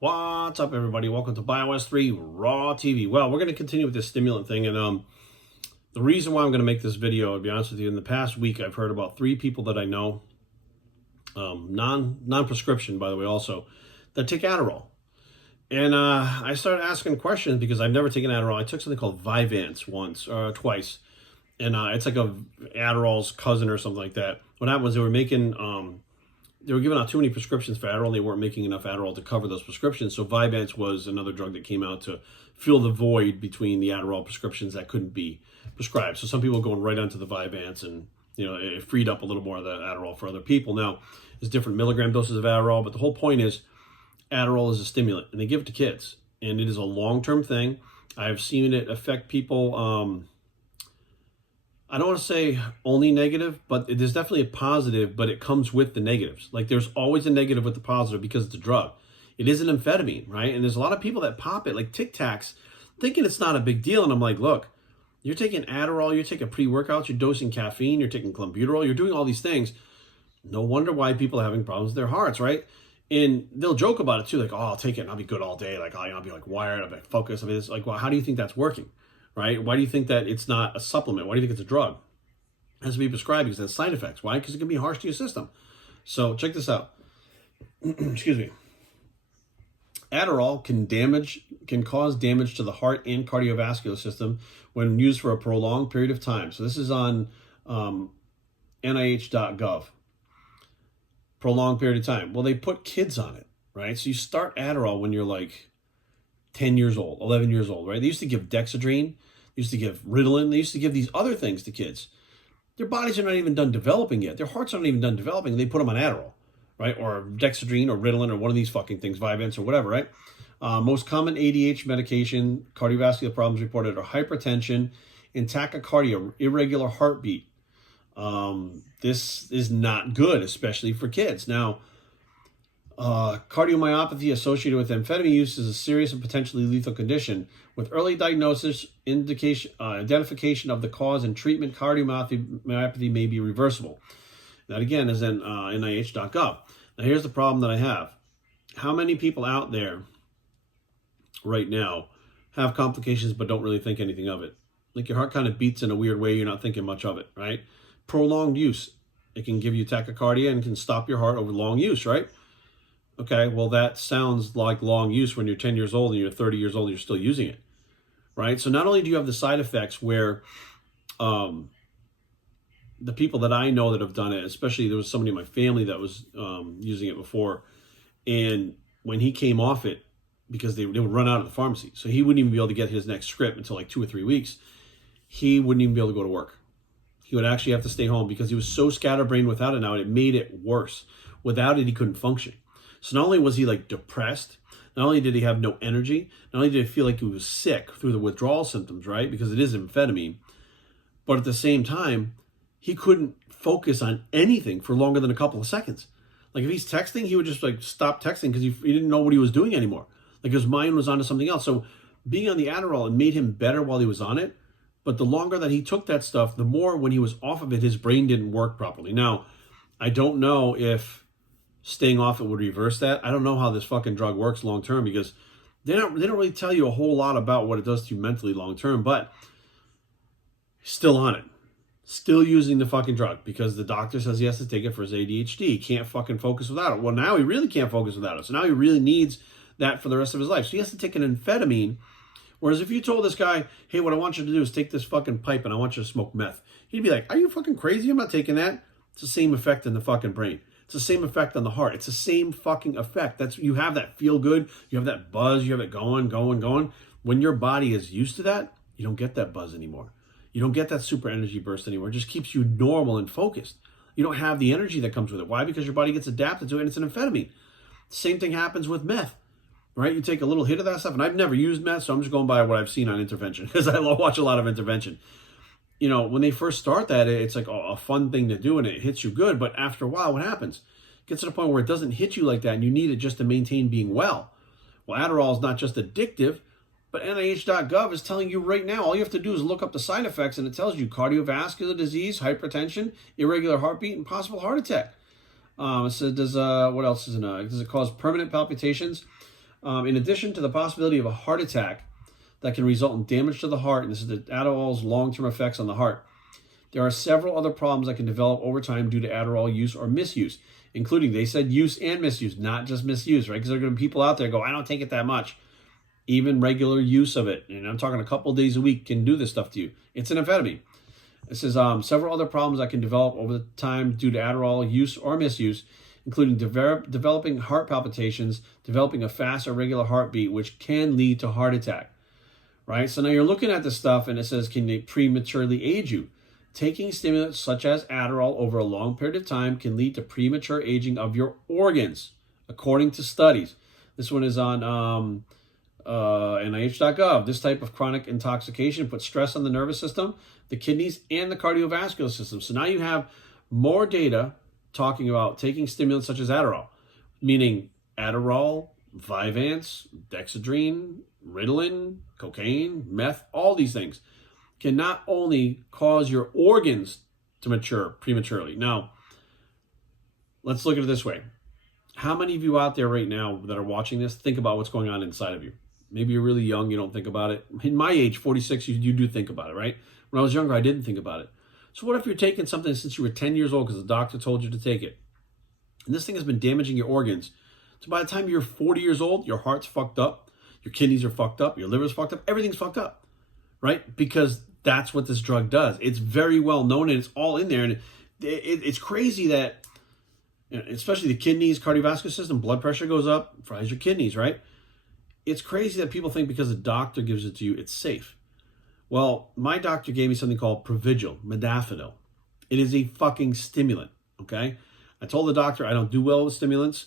What's up, everybody? Welcome to BioS 3 Raw TV. Well, we're going to continue with this stimulant thing, and the reason why I'm going to make this video, to be honest with you, in the past week, I've heard about 3 people that I know, non-prescription, by the way, also, that take Adderall. And I started asking questions because I've never taken Adderall. I took something called Vyvanse once or twice, and it's like a Adderall's cousin or something like that. What happened was they were making they were giving out too many prescriptions for Adderall. They weren't making enough Adderall to cover those prescriptions. So Vyvanse was another drug that came out to fill the void between the Adderall prescriptions that couldn't be prescribed. So some people going right onto the Vyvanse, and it freed up a little more of the Adderall for other people. Now, there's different milligram doses of Adderall, but the whole point is Adderall is a stimulant, and they give it to kids, and it is a long-term thing. I've seen it affect people. I don't want to say only negative, but there's definitely a positive, but it comes with the negatives. Like, there's always a negative with the positive because it's a drug. It is an amphetamine, right? And there's a lot of people that pop it, like Tic Tacs, thinking it's not a big deal. And I'm like, look, you're taking Adderall, you're taking pre-workouts, you're dosing caffeine, you're taking clenbuterol, you're doing all these things. No wonder why people are having problems with their hearts, right? And they'll joke about it too, like, oh, I'll take it and I'll be good all day. Like, I'll be like wired, I'll be focused. I mean, it's like, well, how do you think that's working? Right? Why do you think that it's not a supplement? Why do you think it's a drug? It has to be prescribed because it has side effects. Why? Because it can be harsh to your system. So check this out. Excuse me. Adderall can cause damage to the heart and cardiovascular system when used for a prolonged period of time. So this is on NIH.gov. Prolonged period of time. Well, they put kids on it, right? So you start Adderall when you're like 10 years old, 11 years old, right? They used to give Dexedrine. They used to give Ritalin. They used to give these other things to kids. Their bodies are not even done developing yet. Their hearts aren't even done developing. They put them on Adderall, right? Or Dexedrine or Ritalin or one of these fucking things, Vyvanse or whatever, right? Most common ADH medication, cardiovascular problems reported are hypertension and tachycardia, irregular heartbeat. This is not good, especially for kids. Now, cardiomyopathy associated with amphetamine use is a serious and potentially lethal condition. With early diagnosis, identification of the cause and treatment, cardiomyopathy may be reversible. That again is in NIH.gov. Now here's the problem that I have. How many people out there right now have complications but don't really think anything of it? Like, your heart kind of beats in a weird way, you're not thinking much of it, right? Prolonged use. It can give you tachycardia and can stop your heart over long use, right? Okay, well, that sounds like long use when you're 10 years old and you're 30 years old and you're still using it, right? So not only do you have the side effects where the people that I know that have done it, especially there was somebody in my family that was using it before, and when he came off it, because they would run out of the pharmacy, so he wouldn't even be able to get his next script until like 2 or 3 weeks. He wouldn't even be able to go to work. He would actually have to stay home because he was so scatterbrained without it now, and it made it worse. Without it, he couldn't function. So not only was he like depressed, not only did he have no energy, not only did he feel like he was sick through the withdrawal symptoms, right? Because it is amphetamine. But at the same time, he couldn't focus on anything for longer than a couple of seconds. Like, if he's texting, he would just like stop texting because he didn't know what he was doing anymore. Like, his mind was onto something else. So being on the Adderall, it made him better while he was on it. But the longer that he took that stuff, the more when he was off of it, his brain didn't work properly. Now, I don't know if staying off it would reverse that. I don't know how this fucking drug works long term because they don't really tell you a whole lot about what it does to you mentally long term, but still on it. Still using the fucking drug because the doctor says he has to take it for his ADHD. He can't fucking focus without it. Well, now he really can't focus without it. So now he really needs that for the rest of his life. So he has to take an amphetamine. Whereas if you told this guy, hey, what I want you to do is take this fucking pipe and I want you to smoke meth, he'd be like, are you fucking crazy? I'm not taking that. It's the same effect in the fucking brain. It's the same effect on the heart. It's the same fucking effect. You have that feel good. You have that buzz. You have it going. When your body is used to that, you don't get that buzz anymore. You don't get that super energy burst anymore. It just keeps you normal and focused. You don't have the energy that comes with it. Why? Because your body gets adapted to it and it's an amphetamine. Same thing happens with meth, right? You take a little hit of that stuff, and I've never used meth, so I'm just going by what I've seen on Intervention because I watch a lot of Intervention. When they first start that, it's like a fun thing to do and it hits you good. But after a while, what happens? It gets to the point where it doesn't hit you like that and you need it just to maintain being well. Well, Adderall is not just addictive, but NIH.gov is telling you right now, all you have to do is look up the side effects and it tells you cardiovascular disease, hypertension, irregular heartbeat, and possible heart attack. So does, what else is in does it cause permanent palpitations, In addition to the possibility of a heart attack that can result in damage to the heart, and this is the Adderall's long-term effects on the heart, there are several other problems that can develop over time due to Adderall use or misuse, including, they said, use and misuse, not just misuse, right? Because there are going to be people out there go, I don't take it that much. Even regular use of it, and I'm talking a couple of days a week, can do this stuff to you. It's an amphetamine. It says several other problems that can develop over time due to Adderall use or misuse, including developing heart palpitations, developing a fast or regular heartbeat, which can lead to heart attack, right? So now you're looking at this stuff, and it says, can they prematurely age you? Taking stimulants such as Adderall over a long period of time can lead to premature aging of your organs, according to studies. This one is on NIH.gov. This type of chronic intoxication puts stress on the nervous system, the kidneys, and the cardiovascular system. So now you have more data talking about taking stimulants such as Adderall, meaning Adderall, Vyvanse, Dexedrine, Ritalin, cocaine, meth, all these things can not only cause your organs to mature prematurely. Now, let's look at it this way. How many of you out there right now that are watching this think about what's going on inside of you? Maybe you're really young, you don't think about it. In my age, 46, you do think about it, right? When I was younger, I didn't think about it. So what if you're taking something since you were 10 years old because the doctor told you to take it? And this thing has been damaging your organs. So by the time you're 40 years old, your heart's fucked up, your kidneys are fucked up, your liver's fucked up, everything's fucked up, right? Because that's what this drug does. It's very well known, and it's all in there. And it's crazy that, especially the kidneys, cardiovascular system, blood pressure goes up, fries your kidneys, right? It's crazy that people think because a doctor gives it to you, it's safe. Well, my doctor gave me something called Provigil, modafinil. It is a fucking stimulant, okay? I told the doctor I don't do well with stimulants.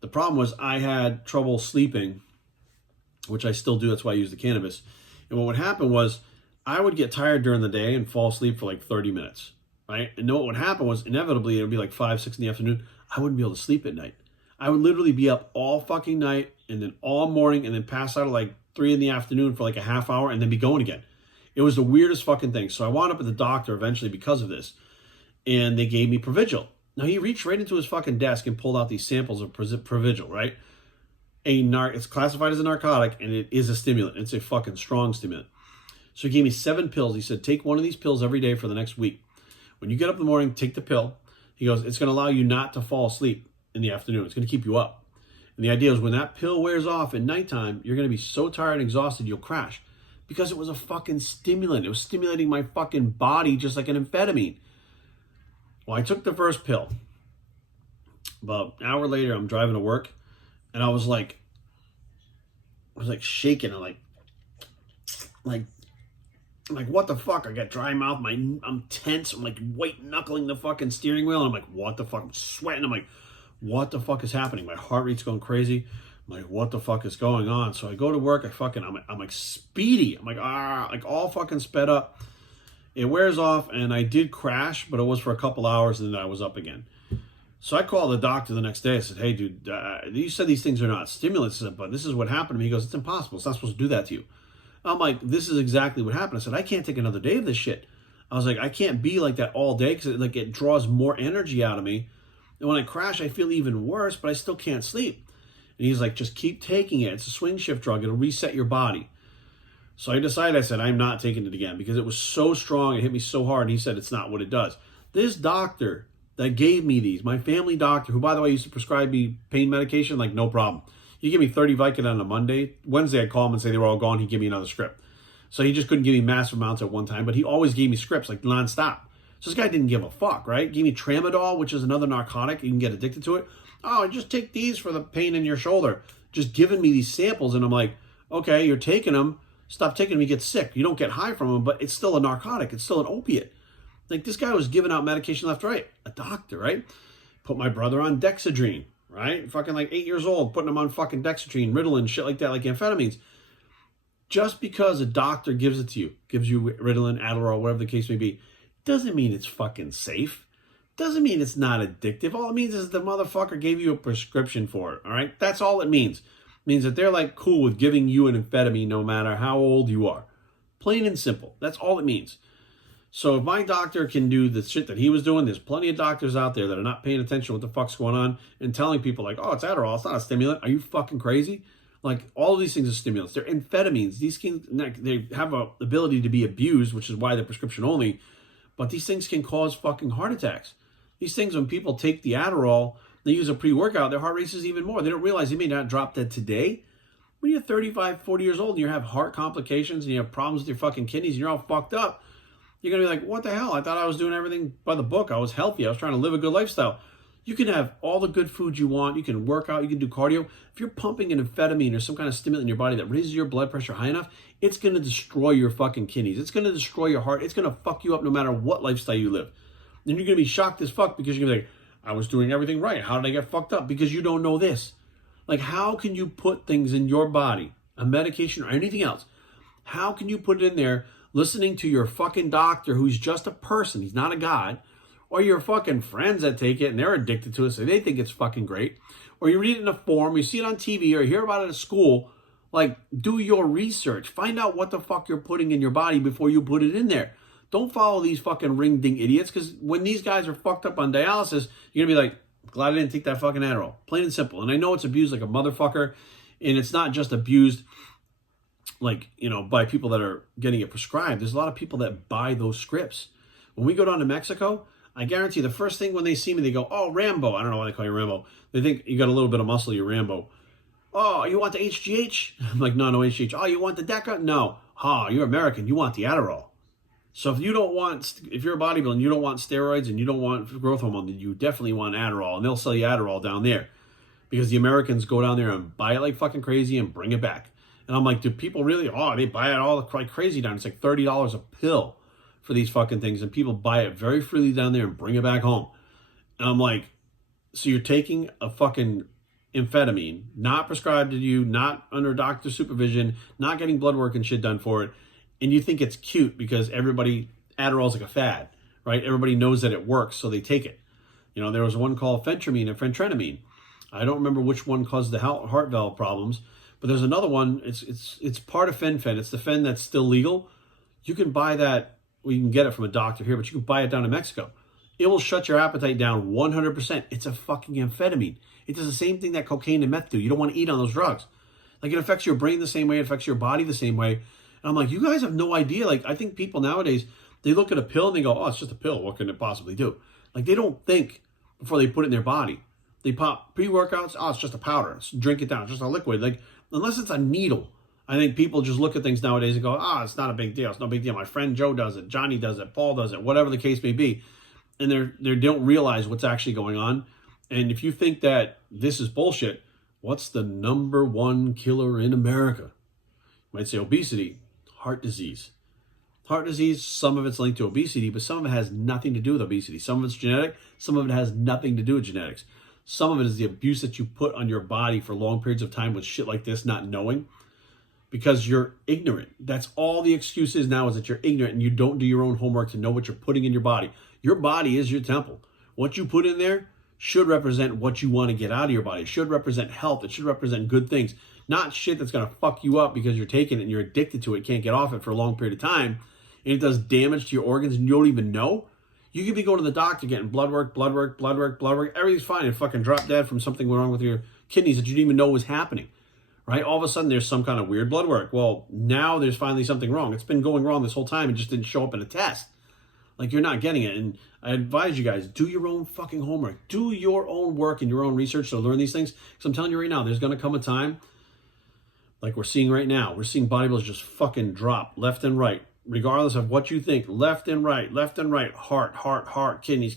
The problem was I had trouble sleeping, which I still do. That's why I use the cannabis. And what would happen was I would get tired during the day and fall asleep for like 30 minutes, right? And then what would happen was inevitably it would be like 5, 6 in the afternoon. I wouldn't be able to sleep at night. I would literally be up all fucking night and then all morning and then pass out at like 3 in the afternoon for like a half hour and then be going again. It was the weirdest fucking thing. So I wound up at the doctor eventually because of this. And they gave me Provigil. Now he reached right into his fucking desk and pulled out these samples of Provigil, right? It's classified as a narcotic and it is a stimulant. It's a fucking strong stimulant. So he gave me 7 pills. He said, take one of these pills every day for the next week. When you get up in the morning, take the pill. He goes, it's going to allow you not to fall asleep in the afternoon. It's going to keep you up. And the idea is when that pill wears off at nighttime, you're going to be so tired and exhausted, you'll crash. Because it was a fucking stimulant. It was stimulating my fucking body just like an amphetamine. Well, I took the first pill. About an hour later, I'm driving to work. And I was like shaking. I'm like, what the fuck? I got dry mouth. I'm tense. I'm like white knuckling the fucking steering wheel. And I'm like, what the fuck? I'm sweating. I'm like, what the fuck is happening? My heart rate's going crazy. I'm like, what the fuck is going on? So I go to work. I'm like speedy. I'm like all fucking sped up. It wears off, and I did crash, but it was for a couple hours, and then I was up again. So I called the doctor the next day. I said, hey, dude, you said these things are not stimulants, but this is what happened to me. He goes, it's impossible. It's not supposed to do that to you. I'm like, this is exactly what happened. I said, I can't take another day of this shit. I was like, I can't be like that all day because it draws more energy out of me. And when I crash, I feel even worse, but I still can't sleep. And he's like, just keep taking it. It's a swing shift drug. It'll reset your body. So I decided, I said, I'm not taking it again because it was so strong. It hit me so hard. And he said, it's not what it does. This doctor that gave me these, my family doctor, who, by the way, used to prescribe me pain medication, like, no problem. You give me 30 Vicodin on a Monday. Wednesday, I'd call him and say they were all gone. He'd give me another script. So he just couldn't give me massive amounts at one time, but he always gave me scripts, like, nonstop. So this guy didn't give a fuck, right? Gave me Tramadol, which is another narcotic. You can get addicted to it. Oh, just take these for the pain in your shoulder. Just giving me these samples, and I'm like, okay, you're taking them. Stop taking them, you get sick. You don't get high from them, but it's still a narcotic. It's still an opiate. Like, this guy was giving out medication left, right. A doctor, right? Put my brother on Dexedrine, right? Fucking like 8 years old, putting him on fucking Dexedrine, Ritalin, shit like that, like amphetamines. Just because a doctor gives it to you, gives you Ritalin, Adderall, whatever the case may be, doesn't mean it's fucking safe. Doesn't mean it's not addictive. All it means is the motherfucker gave you a prescription for it, all right? That's all it means. It means that they're like cool with giving you an amphetamine no matter how old you are. Plain and simple. That's all it means. So if my doctor can do the shit that he was doing, there's plenty of doctors out there that are not paying attention to what the fuck's going on and telling people like, oh, it's Adderall, it's not a stimulant. Are you fucking crazy? Like, all of these things are stimulants. They're amphetamines. These can, they have a ability to be abused, which is why they're prescription only. But these things can cause fucking heart attacks. These things, when people take the Adderall, they use a pre-workout, their heart races even more. They don't realize they may not drop dead today. When you're 35, 40 years old and you have heart complications and you have problems with your fucking kidneys and you're all fucked up, you're going to be like, what the hell? I thought I was doing everything by the book. I was healthy. I was trying to live a good lifestyle. You can have all the good food you want. You can work out. You can do cardio. If you're pumping an amphetamine or some kind of stimulant in your body that raises your blood pressure high enough, it's going to destroy your fucking kidneys. It's going to destroy your heart. It's going to fuck you up no matter what lifestyle you live. Then you're going to be shocked as fuck because you're going to be like, I was doing everything right. How did I get fucked up? Because you don't know this. Like, how can you put things in your body, a medication or anything else? How can you put it in there listening to your fucking doctor who's just a person, he's not a god, or your fucking friends that take it and they're addicted to it so they think it's fucking great, or you read it in a forum, you see it on TV, or you hear about it at school. Like, do your research. Find out what the fuck you're putting in your body before you put it in there. Don't follow these fucking ring-ding idiots, because when these guys are fucked up on dialysis, you're going to be like, glad I didn't take that fucking Adderall. Plain and simple. And I know it's abused like a motherfucker, and it's not just abused like, you know, by people that are getting it prescribed. There's a lot of people that buy those scripts. When we go down to Mexico, I guarantee the first thing when they see me, they go, oh, Rambo. I don't know why they call you Rambo. They think you got a little bit of muscle, you're Rambo. Oh, you want the HGH? I'm like, no HGH. Oh, you want the DECA? No. Oh, you're American. You want the Adderall. So if you don't want, if you're a bodybuilder and you don't want steroids and you don't want growth hormone, then you definitely want Adderall. And they'll sell you Adderall down there because the Americans go down there and buy it like fucking crazy and bring it back. And I'm like, do people really? Oh, they buy it all like crazy down. It's like $30 a pill for these fucking things. And people buy it very freely down there and bring it back home. And I'm like, so you're taking a fucking amphetamine, not prescribed to you, not under doctor's supervision, not getting blood work and shit done for it. And you think it's cute because Adderall's like a fad, right? Everybody knows that it works, so they take it. You know, there was one called phentermine and phenetrenamine. I don't remember which one caused the heart valve problems, but there's another one. It's part of fen-phen. It's the fen that's still legal. You can buy that. Well, you can get it from a doctor here, but you can buy it down in Mexico. It will shut your appetite down 100%. It's a fucking amphetamine. It does the same thing that cocaine and meth do. You don't want to eat on those drugs. Like, it affects your brain the same way. It affects your body the same way. And I'm like, you guys have no idea. Like, I think people nowadays, they look at a pill and they go, oh, it's just a pill. What can it possibly do? Like, they don't think before they put it in their body. They pop pre-workouts. Oh, it's just a powder. Drink it down. It's just a liquid. Like, unless it's a needle, I think people just look at things nowadays and go, oh, it's not a big deal. It's no big deal. My friend Joe does it. Johnny does it. Paul does it. Whatever the case may be. And they don't realize what's actually going on. And if you think that this is bullshit, what's the number one killer in America? You might say obesity. Heart disease. Heart disease, some of it's linked to obesity, but some of it has nothing to do with obesity. Some of it's genetic. Some of it has nothing to do with genetics. Some of it is the abuse that you put on your body for long periods of time with shit like this, not knowing, because you're ignorant. That's all the excuse is now, is that you're ignorant and you don't do your own homework to know what you're putting in your body. Your body is your temple. What you put in there should represent what you want to get out of your body. It should represent health. It should represent good things. Not shit that's going to fuck you up because you're taking it and you're addicted to it, can't get off it for a long period of time, and it does damage to your organs and you don't even know. You could be going to the doctor getting blood work, everything's fine, and fucking drop dead from something wrong with your kidneys that you didn't even know was happening, right? All of a sudden there's some kind of weird blood work. Well, now there's finally something wrong. It's been going wrong this whole time and just didn't show up in a test. Like, you're not getting it. And I advise you guys, do your own fucking homework. Do your own work and your own research to learn these things. Because I'm telling you right now, there's going to come a time, like we're seeing right now, we're seeing bodybuilders just fucking drop left and right, regardless of what you think. Left and right, heart, kidneys,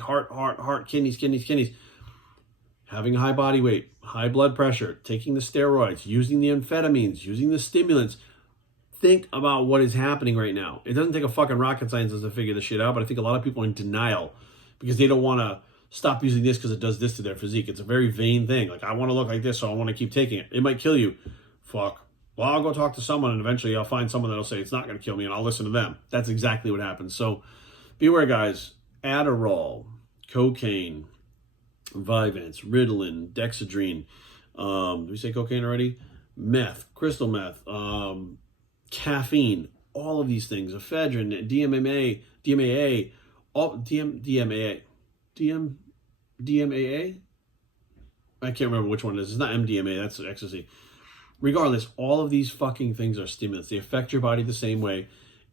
heart, kidneys. Having a high body weight, high blood pressure, taking the steroids, using the amphetamines, using the stimulants. Think about what is happening right now. It doesn't take a fucking rocket scientist to figure this shit out, but I think a lot of people are in denial because they don't want to stop using this because it does this to their physique. It's a very vain thing. Like, I want to look like this, so I want to keep taking it. It might kill you. Fuck. Well, I'll go talk to someone, and eventually I'll find someone that'll say it's not going to kill me, and I'll listen to them. That's exactly what happens. So beware, guys. Adderall, cocaine, Vyvanse, Ritalin, Dexedrine. Did we say cocaine already? Meth, crystal meth, caffeine, all of these things, ephedrine, DMAA, DMAA? I can't remember which one it is. It's not MDMA, that's ecstasy. Regardless, all of these fucking things are stimulants. They affect your body the same way.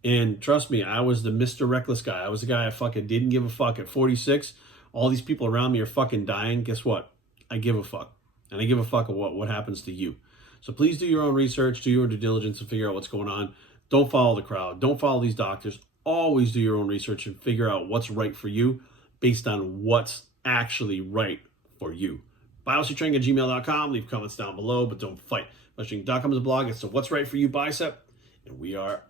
And trust me, I was the Mr. Reckless guy. I was the guy I fucking didn't give a fuck. At 46, all these people around me are fucking dying. Guess what? I give a fuck. And I give a fuck of what happens to you. So please do your own research, do your due diligence, and figure out what's going on. Don't follow the crowd. Don't follow these doctors. Always do your own research and figure out what's right for you based on what's actually right for you. BiosTraining@gmail.com. Leave comments down below, but don't fight. BiosTraining.com is a blog. It's the What's Right for You bicep. And we are